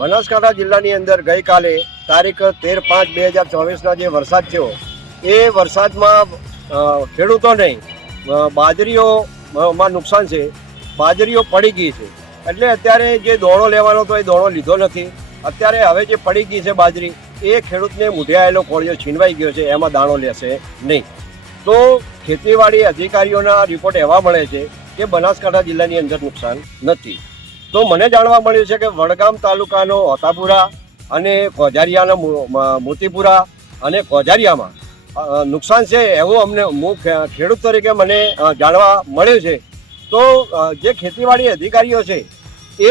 બનાસકાંઠા જિલ્લાની અંદર ગઈકાલે તારીખ તેર પાંચ બે હજાર ચોવીસના જે વરસાદ થયો, એ વરસાદમાં ખેડૂતોને બાજરીઓમાં નુકસાન છે, બાજરીઓ પડી ગઈ છે. એટલે અત્યારે જે દોડો લેવાનો હતો એ દોડો લીધો નથી. અત્યારે હવે જે પડી ગઈ છે બાજરી, એ ખેડૂતને મૂઢે આવેલો કોળિયો છીનવાઈ ગયો છે, એમાં દાણો લેશે નહીં. તો ખેતીવાડી અધિકારીઓના રિપોર્ટ એવા મળે છે કે બનાસકાંઠા જિલ્લાની અંદર નુકસાન નથી. તો મને જાણવા મળ્યું છે કે વડગામ તાલુકાનો હોતાપુરા અને કોજારિયાના મોતીપુરા અને કોજારિયામાં નુકસાન છે એવું અમને હું ખેડૂત તરીકે મને જાણવા મળ્યું છે. તો જે ખેતીવાડી અધિકારીઓ છે, એ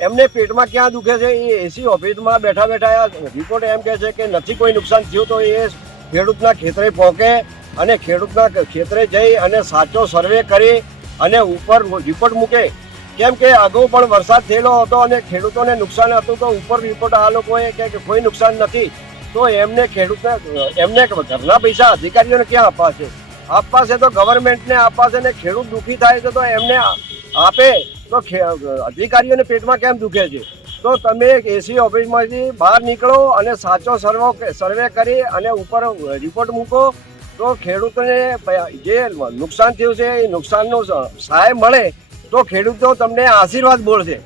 એમને પેટમાં ક્યાં દુખે છે? એ એસી ઓફિસમાં બેઠા બેઠા રિપોર્ટ એમ કહે છે કે નથી કોઈ નુકસાન થયું તો એ ખેડૂતના ખેતરે પહોંચે અને ખેડૂતના ખેતરે જઈ અને સાચો સર્વે કરી અને ઉપર રિપોર્ટ મૂકે. કેમ કે અગાઉ પણ વરસાદ થયેલો હતો અને ખેડૂતોને નુકસાન હતું તો ઉપર રિપોર્ટ આ લોકોએ કે કોઈ નુકસાન નથી. તો એમને ખેડૂતને, એમને ઘરના પૈસા અધિકારીઓને ક્યાં આપવા છે આપવા તો ગવર્મેન્ટને આપવા છે ને ખેડૂત દુઃખી થાય છે તો એમને આપે તો અધિકારીઓને પેટમાં કેમ દુખે છે? તો તમે એસી ઓફિસમાંથી બહાર નીકળો અને સાચો સર્વો, સર્વે કરી અને ઉપર રિપોર્ટ મૂકો. તો ખેડૂતોને જે નુકસાન થયું છે એ નુકસાનનો સહાય મળે તો ખેડૂતો તમને આશીર્વાદ બોલશે.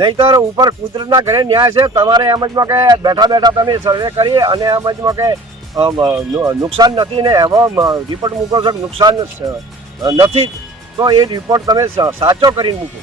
નહીતર ઉપર કુદરતના ઘરે ન્યાય છે. તમારે એમ જમાં કે બેઠા બેઠા તમે સર્વે કરી અને એમ જમાં કે નુકસાન નથી ને એવો રિપોર્ટ મૂકો છો નુકસાન નથી. તો એ રિપોર્ટ તમે સાચો કરીને મૂકો.